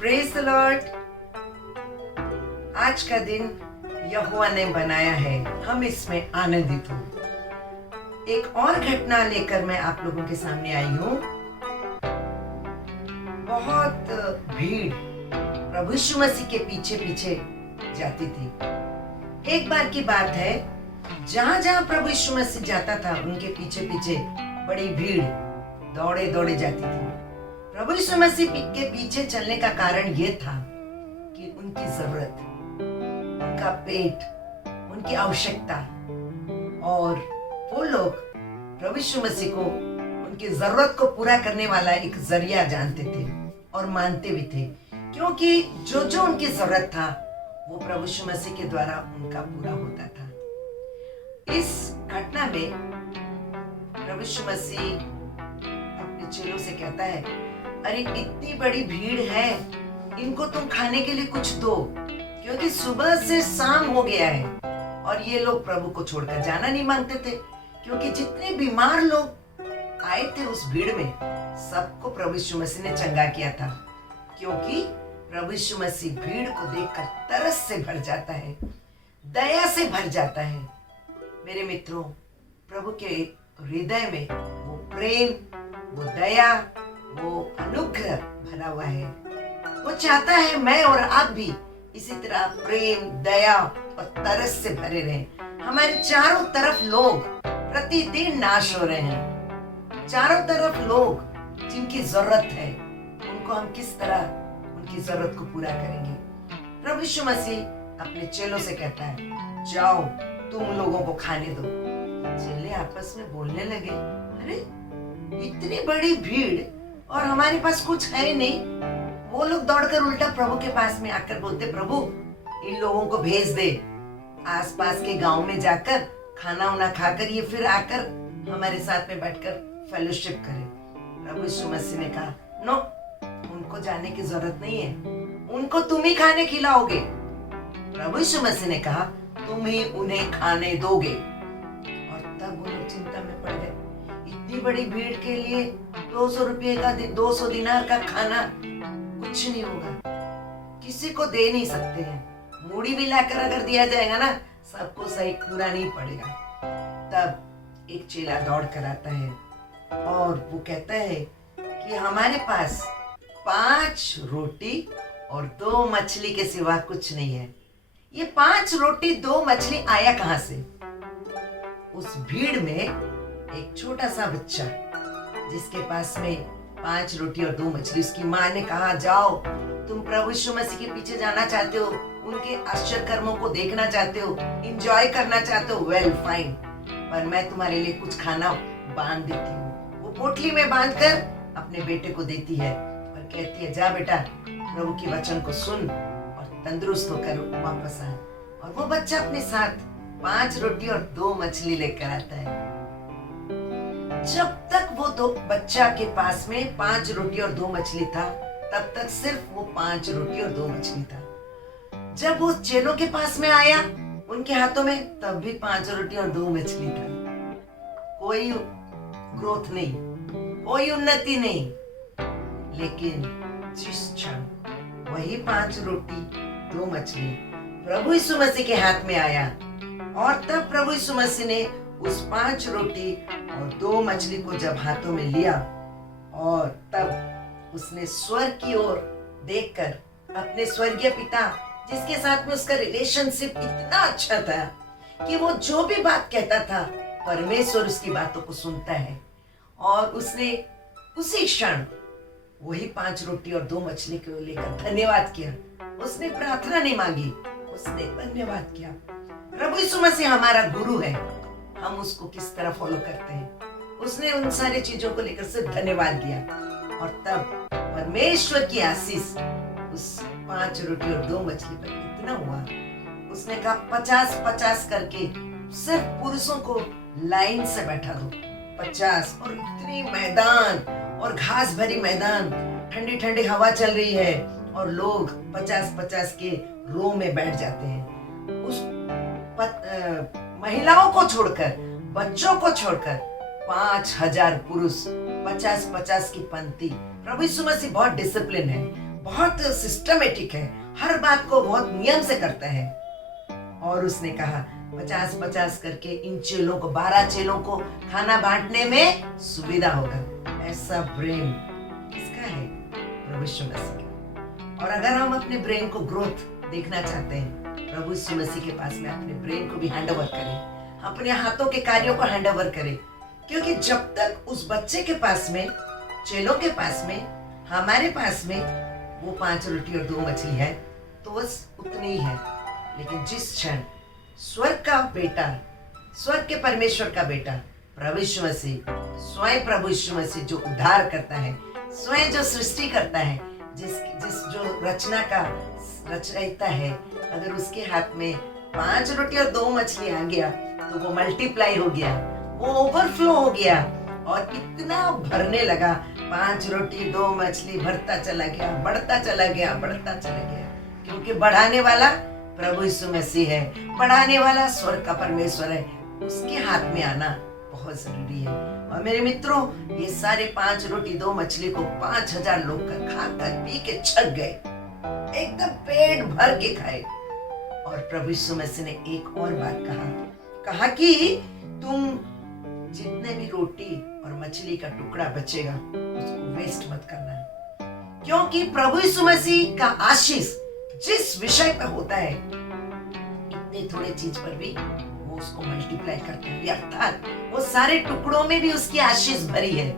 Praise the Lord. आज का दिन यहोवा ने बनाया है, हम इसमें आनंदित हो। एक और घटना लेकर मैं आप लोगों के सामने आई हूँ। बहुत भीड़ प्रभु यीशु मसीह के पीछे पीछे जाती थी। एक बार की बात है, जहां जहां प्रभु यीशु मसीह जाता था उनके पीछे पीछे बड़ी भीड़ दौड़े दौड़े जाती थी। प्रभु यीशु मसीह के पीछे चलने का कारण यह था कि उनकी जरूरत, उनका पेट, उनकी आवश्यकता, और वो लोग प्रभु यीशु मसीह को उनकी जरूरत को पूरा करने वाला एक जरिया जानते थे और मानते भी थे, क्योंकि जो जो उनकी जरूरत था वो प्रभु यीशु मसीह के द्वारा उनका पूरा होता था। इस घटना में प्रभु यीशु मसीह अपने चेलों से कहता है, अरे इतनी बड़ी भीड़ है, इनको तुम खाने के लिए कुछ दो, क्योंकि सुबह से शाम हो गया है। और ये लोग प्रभु को छोड़कर जाना नहीं मांगते थे, क्योंकि जितने बीमार लोग आए थे उस भीड़ में, सबको प्रभु यीशु मसीह ने चंगा किया था। क्योंकि प्रभु यीशु मसीह भीड़ को देखकर तरस से भर जाता है, दया से भर जाता है। मेरे मित्रों, प्रभु के हृदय में वो प्रेम, वो दया, वो अनुग्रह भरा हुआ है। वो चाहता है मैं और आप भी इसी तरह प्रेम, दया और तरस से भरे रहें। हमारे चारों तरफ लोग प्रतिदिन नाश हो रहे हैं। चारों तरफ लोग जिनकी जरूरत है, उनको हम किस तरह उनकी जरूरत को पूरा करेंगे। प्रभु यीशु मसीह अपने चेलों से कहता है, जाओ तुम लोगों को खाने दो। चेले आपस में बोलने लगे, अरे इतनी बड़ी भीड़ और हमारे पास कुछ है नहीं। वो लोग दौड़कर उल्टा प्रभु के पास में आकर बोलते, प्रभु इन लोगों को भेज दे, आसपास के गांव में जाकर खाना वाना खाकर ये फिर आकर हमारे साथ में बैठकर फेलोशिप करें। प्रभु यीशु मसीह ने कहा, नो, उनको जाने की जरूरत नहीं है, उनको तुम ही खाने खिलाओगे। प्रभु यीशु मसीह ने कहा, तुम ही उन्हें खाने दोगे। और तब वो लोग चिंता में पड़ गए। इतनी बड़ी भीड़ के लिए 200 रुपये का 200 दिनार का खाना कुछ नहीं होगा, किसी को दे नहीं सकते हैं। मूड़ी भी लाकर अगर दिया जाएगा ना, सबको सही पूरा नहीं पड़ेगा। तब एक चेला दौड़ कर आता है और वो कहता है कि हमारे पास 5 रोटी और 2 मछली के सिवा कुछ नहीं है। ये 5 रोटी 2 मछली आया कहां से? उस भीड़ में एक छोटा सा बच्चा, जिसके पास में 5 रोटी और 2 मछली, उसकी माँ ने कहा, जाओ तुम प्रभु यीशु मसीह के पीछे जाना चाहते हो, उनके आश्चर्य कर्मों को देखना चाहते हो, एंजॉय करना चाहते हो, वेल फाइन, पर मैं तुम्हारे लिए कुछ खाना बांध देती हूँ। वो पोटली में बांधकर अपने बेटे को देती है और कहती है, जा बेटा, प्रभु के वचन को सुन और तंदुरुस्त होकर वापस आ। और वो बच्चा अपने साथ 5 रोटी और 2 मछली लेकर आता है। जब तक वो बच्चा के पास में 5 रोटी और 2 मछली था, तब तक सिर्फ वो 5 रोटी और 2 मछली था। जब वो चेलों के पास में आया उनके हाथों में, तब भी 5 रोटी और 2 मछली था। कोई ग्रोथ नहीं, कोई उन्नति नहीं। लेकिन जिस क्षण वही 5 रोटी 2 मछली प्रभु यीशु मसीह के हाथ में आया, और तब प्रभु यीशु मसीह ने उस 5 रोटी और 2 मछली को जब हाथों में लिया, और तब उसने स्वर्ग की ओर देखकर अपने स्वर्गीय पिता, जिसके साथ में उसका रिलेशनशिप इतना अच्छा था कि वो जो भी बात कहता था, परमेश्वर उसकी बातों को सुनता है, और उसने उसी क्षण वही 5 रोटी और 2 मछली को लेकर धन्यवाद किया। उसने प्रार्थना नहीं मांगी, उसने धन्यवाद किया। प्रभु यीशु मसीह हमारा गुरु है, हम उसको किस तरह फॉलो करते हैं। उसने उन सारी चीजों को लेकर सिर्फ धन्यवाद दिया, और तब परमेश्वर की आशीष उस 5 रोटी और 2 मछली पर इतना हुआ, उसने कहा 50-50 करके सिर्फ पुरुषों को लाइन से बैठा दो। 50, और इतनी मैदान और घास भरी मैदान, ठंडी ठंडी हवा चल रही है, और लोग 50-50 के रो में बैठ जाते हैं। उस महिलाओं को छोड़कर, बच्चों को छोड़कर 5000 पुरुष 50-50 की पंक्ति। प्रभु यीशु मसीह बहुत डिसिप्लिन है, बहुत सिस्टमेटिक है, हर बात को बहुत नियम से करता है। और उसने कहा 50-50 करके इन चेलों को, 12 चेलों को खाना बांटने में सुविधा होगा। ऐसा ब्रेन किसका है? प्रभु यीशु मसीह का। और अगर हम अपने ब्रेन को ग्रोथ देखना चाहते हैं, प्रभु यीशु मसीह के पास में अपने ब्रेन को भी हैंड ओवर करें, अपने हाथों के कार्यों को हैंड ओवर करें। क्योंकि जब तक उस बच्चे के पास में, चेलों के पास में, हमारे पास में वो 5 रोटी और 2 मछली है तो बस उतनी ही है। लेकिन जिस क्षण स्वर्ग का बेटा, स्वर्ग के परमेश्वर का बेटा प्रभु यीशु मसीह, स्वयं प्रभु यीशु मसीह जो उद्धार करता है, स्वयं जो सृष्टि करता है, जिस जो रचना का रचयिता है, अगर उसके हाथ में 5 रोटी और 2 मछली आ गया तो वो मल्टीप्लाई हो गया, वो ओवरफ्लो हो गया और इतना भरने लगा। 5 रोटी 2 मछली भरता चला गया, बढ़ता चला गया, बढ़ता चला गया। क्योंकि बढ़ाने वाला प्रभु यीशु मसीह है, बढ़ाने वाला स्वर्ग का परमेश्वर है। उसके हाथ में आना बहुत जरूरी है। और मेरे मित्रों, ये सारे 5 रोटी 2 मछली को 5000 लोग खाकर पी के छक गए, एकदम पेट भर के खाए। और प्रभु यीशु मसीह ने एक और बात कहा कि तुम जितने भी रोटी और मछली का टुकड़ा बचेगा उसको वेस्ट मत करना। क्योंकि प्रभु यीशु मसीह का आशीष जिस विषय पर होता है, इतने थोड़े चीज पर भी वो उसको मल्टीप्लाई करता है। अर्थात वो सारे टुकड़ों में भी उसकी आशीष भरी है।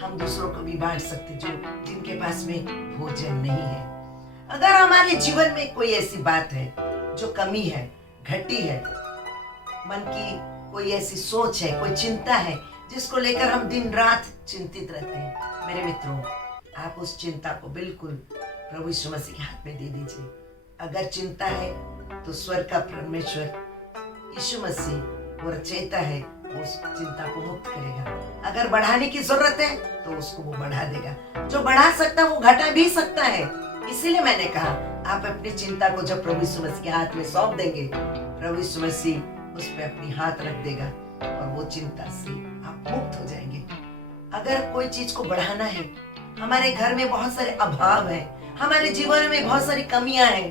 हम दूसरों को भी बांट सकते जो जिनके पास में भोजन नहीं है। अगर हमारे जीवन में कोई ऐसी बात है जो कमी है, घटी है, मन की कोई ऐसी सोच है, कोई चिंता है जिसको लेकर हम दिन रात चिंतित रहते हैं, मेरे मित्रों, आप उस चिंता को बिल्कुल प्रभु यीशु मसीह के हाथ में दे दीजिए। अगर चिंता है तो स्वर्ग का परमेश्वर यीशु मसीह वो रचयिता है, वो उस चिंता को मुक्त करेगा। अगर बढ़ाने की जरूरत है तो उसको वो बढ़ा देगा। जो बढ़ा सकता है वो घटा भी सकता है। इसीलिए मैंने कहा आप अपनी चिंता को जब प्रभु यीशु मसीह के हाथ में सौंप देंगे, प्रभु यीशु मसीह उस पे अपनी हाथ रख देगा और वो चिंता से आप मुक्त हो जाएंगे। अगर कोई चीज को बढ़ाना है, हमारे घर में बहुत सारे अभाव है, हमारे जीवन में बहुत सारी कमियां हैं,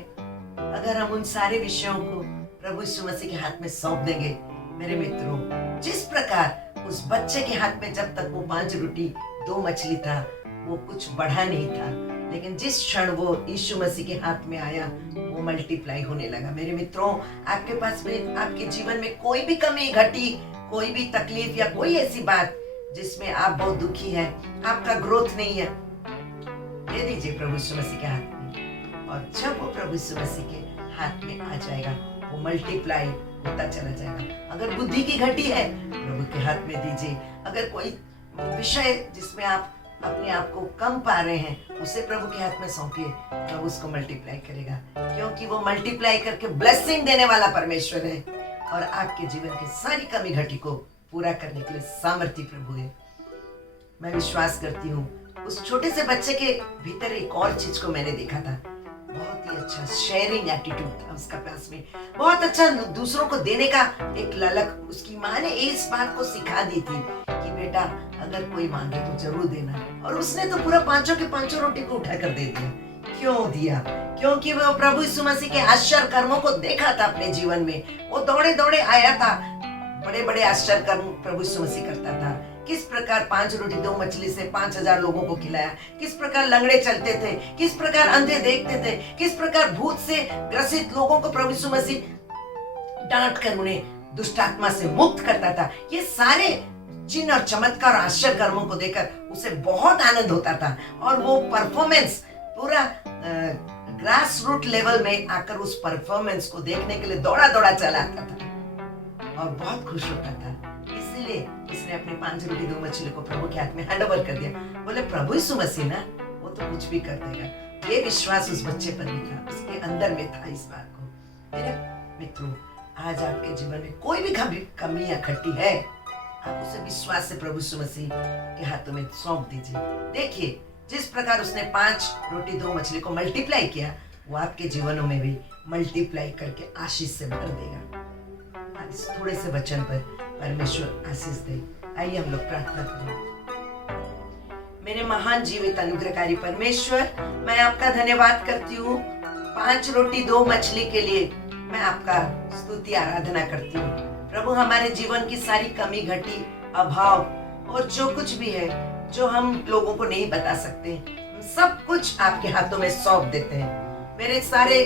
अगर हम उन सारे विषयों को प्रभु यीशु मसीह के हाथ में सौंप देंगे, मेरे मित्रों, जिस प्रकार उस बच्चे के हाथ में जब तक वो 5 रोटी 2 मछली था, वो कुछ बढ़ा नहीं था, लेकिन जिस क्षण वो यीशु मसीह के हाथ में आया, वो मल्टीप्लाई होने लगा। मेरे मित्रों, आपके पास में, आपके जीवन में कोई भी कमी घटी, कोई भी तकलीफ या कोई ऐसी बात जिसमें आप बहुत दुखी हैं, आपका ग्रोथ नहीं है, दे दीजिए प्रभु यीशु मसीह के हाथ में। और जब वो प्रभु यीशु मसीह के हाथ में आ जाएगा, वो मल्टीप्लाई होता चला जाएगा। अगर बुद्धि की घटी है, प्रभु के हाथ में दीजिए। अगर कोई विषय जिसमें आप अपने आप को कम पा रहे हैं, उसे प्रभु के हाथ में सौंपिए, प्रभु उसको मल्टीप्लाई करेगा। क्योंकि वो मल्टीप्लाई करके ब्लेसिंग देने वाला परमेश्वर है और आपके जीवन की सारी कमी घटी को पूरा करने के लिए सामर्थ्य प्रभु है। मैं विश्वास करती हूँ उस छोटे से बच्चे के भीतर एक और चीज को मैंने देखा था, बहुत ही अच्छा शेयरिंग एटीट्यूड था उसका पास में, बहुत अच्छा दूसरों को देने का एक ललक। उसकी माँ ने इस बात को सिखा दी थी कि बेटा अगर कोई मांगे तो जरूर देना, और उसने तो पूरा 5 के 5 रोटी को उठा कर दे दिया। क्यों दिया? क्योंकि वो प्रभु यीशु मसीह के आश्चर्य कर्मों को देखा था अपने जीवन में। वो दौड़े दौड़े आया था, बड़े बड़े आश्चर्य कर्म प्रभु यीशु मसीह करता था। किस प्रकार 5 रोटी 2 मछली से 5000 लोगों को खिलाया, किस प्रकार लंगड़े चलते थे, किस प्रकार अंधे देखते थे, किस प्रकार भूत से ग्रसित लोगों को प्रभु यीशु मसीह डांट कर उन्हें दुष्ट आत्मा से मुक्त करता था। ये सारे चिन्ह और चमत्कार और आश्चर्य कर्मों को देखकर उसे बहुत आनंद होता था और वो परफॉर्मेंस पूरा ग्रास रूट लेवल में आकर उस परफॉर्मेंस को देखने के लिए दौड़ा दौड़ा चला आता था और बहुत खुश होता था। इसीलिए उसने अपने 5 रोटी 2 मछली को प्रभु के हाथ में हैंड ओवर कर दिया। बोले प्रभु यीशु मसीह ना, वो तो कुछ भी कर देगा। ये विश्वास उस बच्चे पर भी था, उसके अंदर में था इस बात को। मेरे मित्रों, आज आपके जीवन में कोई भी कमी या घटी है, आप उसे विश्वास से प्रभु यीशु मसीह के हाथों में सौंप दीजिए। देखिए जिस प्रकार उसने 5 रोटी 2 मछली को मल्टीप्लाई किया, वो आपके जीवनों में भी मल्टीप्लाई करके आशीष से भर देगा। इस थोड़े से वचन पर परमेश्वर आशीष दे। आइए हम लोग प्रार्थना करें। मेरे महान जीवित अनुग्रहकारी परमेश्वर, मैं आपका धन्यवाद करती हूँ 5 रोटी 2 मछली के लिए। मैं आपका स्तुति आराधना करती हूँ प्रभु। हमारे जीवन की सारी कमी घटी, अभाव और जो कुछ भी है जो हम लोगों को नहीं बता सकते, हम सब कुछ आपके हाथों में सौंप देते हैं। मेरे सारे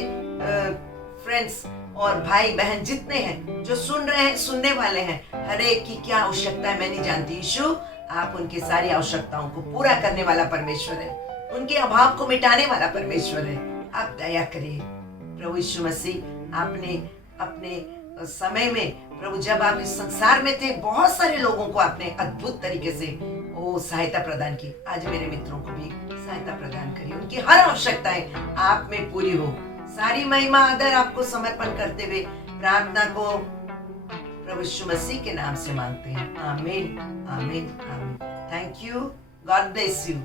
फ्रेंड्स और भाई बहन जितने हैं जो सुन रहे हैं, सुनने वाले हैं, हर एक की क्या आवश्यकता है मैं नहीं जानती। यीशु, आप उनकी सारी आवश्यकताओं को पूरा करने वाला परमेश्वर है, उनके अभाव को मिटाने वाला परमेश्वर है। आप दया करिए प्रभु यीशु मसीह। आपने अपने समय में प्रभु, जब आप इस संसार में थे, बहुत सारे लोगों को आपने अद्भुत तरीके से सहायता प्रदान की। आज मेरे मित्रों को भी सहायता प्रदान करिए, उनकी हर आवश्यकताएं आप में पूरी हो। सारी महिमा आदर आपको समर्पण करते हुए प्रार्थना को प्रभु यीशु मसीह के नाम से मांगते हैं। आमीन, आमीन, आमीन। Thank you. God bless you.